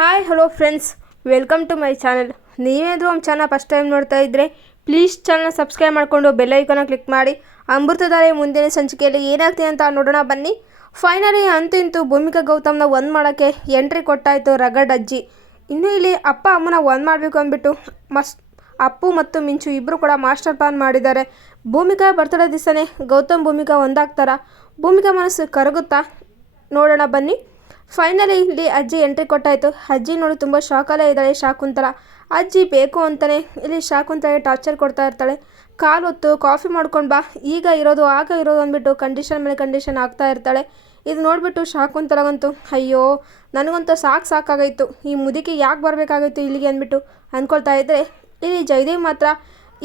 Hi hello friends welcome to my channel ನೀವೇನಾದರೂ ನಮ್ಮ channel first time ನೋಡ್ತಾ ಇದ್ದರೆ ಪ್ಲೀಸ್ ಚಾನಲ್ ಸಬ್ಸ್ಕ್ರೈಬ್ ಮಾಡಿಕೊಂಡು ಬೆಲ್ ಐಕನ್ನ ಕ್ಲಿಕ್ ಮಾಡಿ. ಅಮೃತಧಾರೆ ಮುಂದಿನ ಸಂಚಿಕೆಯಲ್ಲಿ ಏನಾಗ್ತಿದೆ ಅಂತ ನೋಡೋಣ, ಬನ್ನಿ. ಫೈನಲಿ ಅಂತೂ ಭೂಮಿಕಾ ಗೌತಮ್ನ ಒಂದು ಮಾಡೋಕ್ಕೆ ಎಂಟ್ರಿ ಕೊಟ್ಟಾಯಿತು ರಗಡ್ ಅಜ್ಜಿ. ಇನ್ನು ಇಲ್ಲಿ ಅಪ್ಪ ಅಮ್ಮನ ಒಂದು ಮಾಡಬೇಕು ಅಂದ್ಬಿಟ್ಟು ಮಸ್, ಅಪ್ಪು ಮತ್ತು ಮಿಂಚು ಇಬ್ಬರು ಕೂಡ ಮಾಸ್ಟರ್ ಪ್ಲಾನ್ ಮಾಡಿದ್ದಾರೆ. ಭೂಮಿಕಾ ಬರ್ತಡೇ ದಿವಸನೇ ಗೌತಮ್ ಭೂಮಿಕಾ ಒಂದಾಗ್ತಾರ? ಭೂಮಿಕಾ ಮನಸ್ಸು ಕರಗುತ್ತಾ? ನೋಡೋಣ, ಬನ್ನಿ. ಫೈನಲಿ ಇಲ್ಲಿ ಅಜ್ಜಿ ಎಂಟ್ರಿ ಕೊಟ್ಟಾಯಿತು. ಅಜ್ಜಿ ನೋಡಿ ತುಂಬ ಶಾಕಲ್ಲೇ ಇದ್ದಾಳೆ, ಶಾಕುಂತಲ. ಅಜ್ಜಿ ಬೇಕು ಅಂತಲೇ ಇಲ್ಲಿ ಶಾಕುಂತಲೆಗೆ ಟಾರ್ಚರ್ ಕೊಡ್ತಾ ಇರ್ತಾಳೆ. ಕಾಲು ಹೊತ್ತು ಕಾಫಿ ಮಾಡ್ಕೊಂಡು ಬಾ, ಈಗ ಇರೋದು, ಆಗ ಇರೋದು ಅಂದ್ಬಿಟ್ಟು ಕಂಡೀಷನ್ ಮೇಲೆ ಕಂಡೀಷನ್ ಆಗ್ತಾ ಇರ್ತಾಳೆ. ಇದು ನೋಡಿಬಿಟ್ಟು ಶಾಕುಂತಲಗಂತೂ, ಅಯ್ಯೋ, ನನಗಂತೂ ಸಾಕು ಸಾಕಾಗೈತು. ಈ ಮುದುಕಿ ಯಾಕೆ ಬರಬೇಕಾಗಿತ್ತು ಇಲ್ಲಿಗೆ? ಅಂದ್ಬಿಟ್ಟು ಅಂದ್ಕೊಳ್ತಾ ಇದ್ದರೆ ಇಲ್ಲಿ ಜಯದೇವ್ ಮಾತ್ರ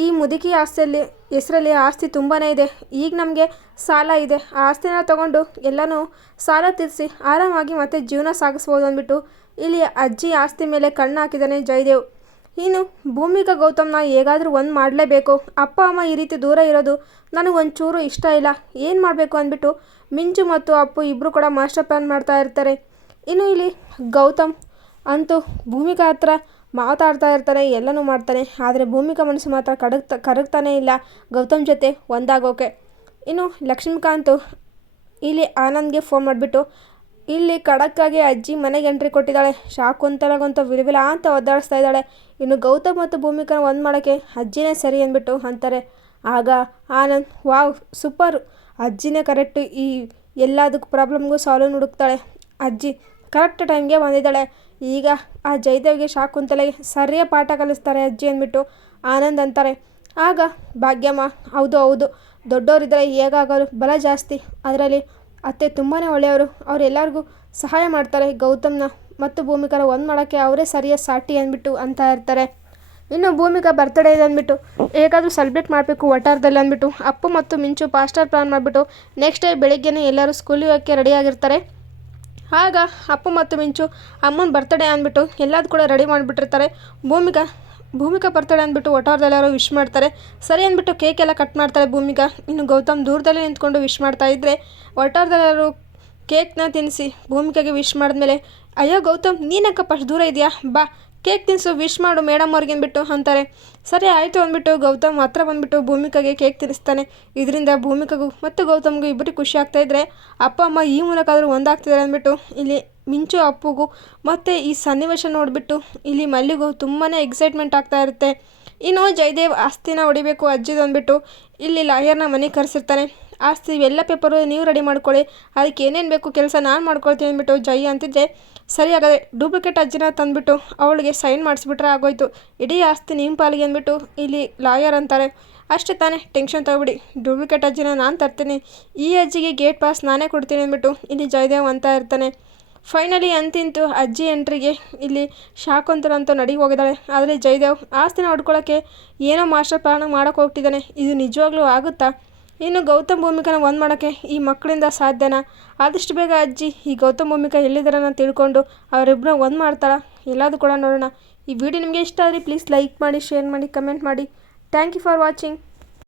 ಈ ಮುದುಕಿ ಆಸ್ತಿಯಲ್ಲಿ, ಹೆಸರಲ್ಲಿ ಆಸ್ತಿ ತುಂಬಾ ಇದೆ. ಈಗ ನಮಗೆ ಸಾಲ ಇದೆ. ಆ ಆಸ್ತಿನ ತಗೊಂಡು ಎಲ್ಲನೂ ಸಾಲ ತೀರಿಸಿ ಆರಾಮಾಗಿ ಮತ್ತೆ ಜೀವನ ಸಾಗಿಸ್ಬೋದು ಅಂದ್ಬಿಟ್ಟು ಇಲ್ಲಿ ಅಜ್ಜಿ ಆಸ್ತಿ ಮೇಲೆ ಕಣ್ಣು ಹಾಕಿದ್ದಾನೆ ಜಯದೇವ್. ಇನ್ನು ಭೂಮಿಕಾ ಗೌತಮ್ನ ಹೇಗಾದರೂ ಒಂದು ಮಾಡಲೇಬೇಕು. ಅಪ್ಪ, ಅಮ್ಮ ಈ ರೀತಿ ದೂರ ಇರೋದು ನನಗೆ ಒಂಚೂರು ಇಷ್ಟ ಇಲ್ಲ. ಏನು ಮಾಡಬೇಕು ಅಂದ್ಬಿಟ್ಟು ಮಿಂಚು ಮತ್ತು ಅಪ್ಪು ಇಬ್ಬರು ಕೂಡ ಮಾಸ್ಟರ್ ಪ್ಲ್ಯಾನ್ ಮಾಡ್ತಾ ಇರ್ತಾರೆ. ಇನ್ನು ಇಲ್ಲಿ ಗೌತಮ್ ಅಂತೂ ಭೂಮಿಕಾ ಹತ್ರ ಮಾತಾಡ್ತಾ ಇರ್ತಾನೆ, ಎಲ್ಲನೂ ಮಾಡ್ತಾನೆ. ಆದರೆ ಭೂಮಿಕಾ ಮನಸ್ಸು ಮಾತ್ರ ಕಡಗ್ತ, ಕರಗ್ತಾನೇ ಇಲ್ಲ. ಗೌತಮ್ ಜೊತೆ ಒಂದಾಗೋಕೆ. ಇನ್ನು ಲಕ್ಷ್ಮೀಕಾಂತ್ ಇಲ್ಲಿ ಆನಂದ್ಗೆ ಫೋನ್ ಮಾಡಿಬಿಟ್ಟು, ಇಲ್ಲಿ ಖಡಕ್ಕಾಗಿ ಅಜ್ಜಿ ಮನೆಗೆ ಎಂಟ್ರಿ ಕೊಟ್ಟಿದ್ದಾಳೆ. ಶಾಕುಂತಲಗಂತೂ ವಿಲವಿಲ ಅಂತ ಒದ್ದಾಡಿಸ್ತಾ ಇದ್ದಾಳೆ. ಇನ್ನು ಗೌತಮ್ ಮತ್ತು ಭೂಮಿಕನ ಒಂದು ಮಾಡೋಕ್ಕೆ ಅಜ್ಜಿನೇ ಸರಿ ಅಂದ್ಬಿಟ್ಟು ಅಂತಾರೆ. ಆಗ ಆನಂದ್, ವಾವ್ ಸೂಪರ್ ಅಜ್ಜಿನೇ ಕರೆಕ್ಟು ಈ ಎಲ್ಲದಕ್ಕೂ ಪ್ರಾಬ್ಲಮ್ಗೂ ಸಾಲ್ವ್ ಹುಡುಕ್ತಾಳೆ. ಅಜ್ಜಿ ಕರೆಕ್ಟ್ ಟೈಮ್ಗೆ ಬಂದಿದ್ದಾಳೆ. ಈಗ ಆ ಜಯದೇವ್ಗೆ ಶಾಕುಂತಲೆಗೆ ಸರಿಯ ಪಾಠ ಕಲಿಸ್ತಾರೆ ಅಜ್ಜಿ ಅಂದ್ಬಿಟ್ಟು ಆನಂದ್ ಅಂತಾರೆ. ಆಗ ಭಾಗ್ಯಮ್ಮ, ಹೌದು ಹೌದು. ದೊಡ್ಡವರಿದ್ದರೆ ಹೇಗಾಗೋರು? ಬಲ ಜಾಸ್ತಿ. ಅದರಲ್ಲಿ ಅತ್ತೆ ತುಂಬಾ ಒಳ್ಳೆಯವರು. ಅವರೆಲ್ಲರಿಗೂ ಸಹಾಯ ಮಾಡ್ತಾರೆ ಗೌತಮ್ನ. ಮತ್ತು ಭೂಮಿಕರ ಒಂದು ಮಾಡೋಕ್ಕೆ ಅವರೇ ಸರಿಯ ಸಾಟಿ ಅಂದ್ಬಿಟ್ಟು ಅಂತ ಇರ್ತಾರೆ. ಇನ್ನು ಭೂಮಿಕಾ ಬರ್ತಡೇ ಇದೆ ಅಂದ್ಬಿಟ್ಟು, ಹೇಗಾದರೂ ಸೆಲೆಬ್ರೇಟ್ ಮಾಡಬೇಕು ವಟಾರದಲ್ಲಿ ಅಂದ್ಬಿಟ್ಟು, ಅಪ್ಪು ಮತ್ತು ಮಿಂಚು ಪಾಸ್ಟರ್ ಪ್ಲಾನ್ ಮಾಡಿಬಿಟ್ಟು ನೆಕ್ಸ್ಟ್ ಡೇ ಬೆಳಿಗ್ಗೆನೇ ಎಲ್ಲರೂ ಸ್ಕೂಲಿಗೆ ಹೋಗೋಕ್ಕೆ ರೆಡಿಯಾಗಿರ್ತಾರೆ ಆಗ ಅಪ್ಪು ಮತ್ತು ಮಿಂಚು ಅಮ್ಮನ ಬರ್ತಡೇ ಅಂದ್ಬಿಟ್ಟು ಎಲ್ಲದೂ ಕೂಡ ರೆಡಿ ಮಾಡಿಬಿಟ್ಟಿರ್ತಾರೆ. ಭೂಮಿಕಾ ಭೂಮಿಕಾ ಬರ್ತಡೇ ಅಂದ್ಬಿಟ್ಟು ಒಟಾರದಲ್ಲೆಲ್ಲರೂ ವಿಶ್ ಮಾಡ್ತಾರೆ. ಸರಿ ಅಂದ್ಬಿಟ್ಟು ಕೇಕ್ ಎಲ್ಲ ಕಟ್ ಮಾಡ್ತಾರೆ ಭೂಮಿಕಾ. ಇನ್ನು ಗೌತಮ್ ದೂರದಲ್ಲೇ ನಿಂತ್ಕೊಂಡು ವಿಶ್ ಮಾಡ್ತಾ ಇದ್ದರೆ ಒಟಾರ್ದಲ್ಲಾರು ಕೇಕ್ನ ತಿನ್ನಿಸಿ ಭೂಮಿಕಾಗೆ ವಿಶ್ ಮಾಡಿದ್ಮೇಲೆ, ಅಯ್ಯೋ ಗೌತಮ್, ನೀನಕ್ಕಪ್ಪ ದೂರ ಇದೆಯಾ? ಬಾ ಕೇಕ್ ತಿನ್ನಿಸು ವಿಶ್ ಮಾಡು ಮೇಡಮ್ ಅವ್ರಿಗೆ ಅಂದ್ಬಿಟ್ಟು ಅಂತಾರೆ. ಸರಿ, ಆಯಿತು ಅಂದ್ಬಿಟ್ಟು ಗೌತಮ್ ಹತ್ರ ಬಂದುಬಿಟ್ಟು ಭೂಮಿಕಾಗೆ ಕೇಕ್ ತಿನ್ನಿಸ್ತಾನೆ. ಇದರಿಂದ ಭೂಮಿಕಾಗೂ ಮತ್ತು ಗೌತಮ್ಗೂ ಇಬ್ಬರಿಗೆ ಖುಷಿ ಆಗ್ತಾಯಿದ್ರೆ ಅಪ್ಪ, ಅಮ್ಮ ಈ ಮೂಲಕ ಆದರೂ ಒಂದಾಗ್ತಿದ್ದಾರೆ ಅಂದ್ಬಿಟ್ಟು ಇಲ್ಲಿ ಮಿಂಚು ಅಪ್ಪುಗೂ ಮತ್ತು ಈ ಸನ್ನಿವೇಶ ನೋಡಿಬಿಟ್ಟು ಇಲ್ಲಿ ಮಲ್ಲಿಗೂ ತುಂಬಾ ಎಕ್ಸೈಟ್ಮೆಂಟ್ ಆಗ್ತಾ ಇರುತ್ತೆ. ಇನ್ನು ಜಯದೇವ್ ಆಸ್ತಿನ ಹೊಡಿಬೇಕು ಅಜ್ಜಿದು ಅಂದ್ಬಿಟ್ಟು ಇಲ್ಲಿ ಲಾಯರ್ನ ಮನೆಗೆ ಕರೆಸಿರ್ತಾನೆ. ಆಸ್ತಿ ಇವೆಲ್ಲ ಪೇಪರು ನೀವು ರೆಡಿ ಮಾಡ್ಕೊಳ್ಳಿ. ಅದಕ್ಕೆ ಏನೇನು ಬೇಕು ಕೆಲಸ ನಾನು ಮಾಡ್ಕೊಳ್ತೀನಿ ಅಂದ್ಬಿಟ್ಟು ಜೈ ಅಂತಿದ್ದೆ ಸರಿ ಹಾಗಾದರೆ ಡೂಪ್ಲಿಕೇಟ್ ಅಜ್ಜಿನ ತಂದುಬಿಟ್ಟು ಅವಳಿಗೆ ಸೈನ್ ಮಾಡಿಸ್ಬಿಟ್ರೆ ಆಗೋಯ್ತು. ಇಡೀ ಆಸ್ತಿ ನಿಮ್ಮ ಪಾಲಿಗೆ ಅಂದ್ಬಿಟ್ಟು ಇಲ್ಲಿ ಲಾಯರ್ ಅಂತಾರೆ. ಅಷ್ಟೇ ತಾನೇ ಟೆನ್ಷನ್ ತಗೊಬಿಡಿ. ಡೂಪ್ಲಿಕೇಟ್ ಅಜ್ಜಿನ ನಾನು ತರ್ತೀನಿ. ಈ ಅಜ್ಜಿಗೆ ಗೇಟ್ ಪಾಸ್ ನಾನೇ ಕೊಡ್ತೀನಿ ಅಂದ್ಬಿಟ್ಟು ಇಲ್ಲಿ ಜಯದೇವ್ ಅಂತ ಇರ್ತಾನೆ. ಫೈನಲಿ ಅಂತಿಂತು ಅಜ್ಜಿ ಎಂಟ್ರಿಗೆ ಇಲ್ಲಿ ಶಾಕುಂತಲಂತೂ ನಡಿಗೆ ಹೋಗಿದ್ದಾಳೆ. ಆದರೆ ಜಯದೇವ್ ಆಸ್ತಿನ ಹೊಡ್ಕೊಳ್ಳೋಕ್ಕೆ ಏನೋ ಮಾಸ್ಟರ್ ಪ್ಲಾನ್ ಮಾಡೋಕೆ ಹೋಗ್ತಿದ್ದಾನೆ. ಇದು ನಿಜವಾಗ್ಲೂ ಆಗುತ್ತಾ? ಇನ್ನು ಗೌತಮ್ ಭೂಮಿಕನ ಒಂದು ಮಾಡೋಕ್ಕೆ ಈ ಮಕ್ಕಳಿಂದ ಸಾಧ್ಯನಾ? ಆದಷ್ಟು ಬೇಗ ಅಜ್ಜಿ, ಈ ಗೌತಮ್ ಭೂಮಿಕ ಎಲ್ಲಿದ್ದಾರನ್ನ ತಿಳ್ಕೊಂಡು ಅವರಿಬ್ಬರನ್ನ ಒಂದು ಮಾಡ್ತಾಳ? ಎಲ್ಲದೂ ಕೂಡ ನೋಡೋಣ. ಈ ವಿಡಿಯೋ ನಿಮಗೆ ಇಷ್ಟ ಆದರೆ ಪ್ಲೀಸ್ ಲೈಕ್ ಮಾಡಿ ಶೇರ್ ಮಾಡಿ ಕಮೆಂಟ್ ಮಾಡಿ. Thank you for watching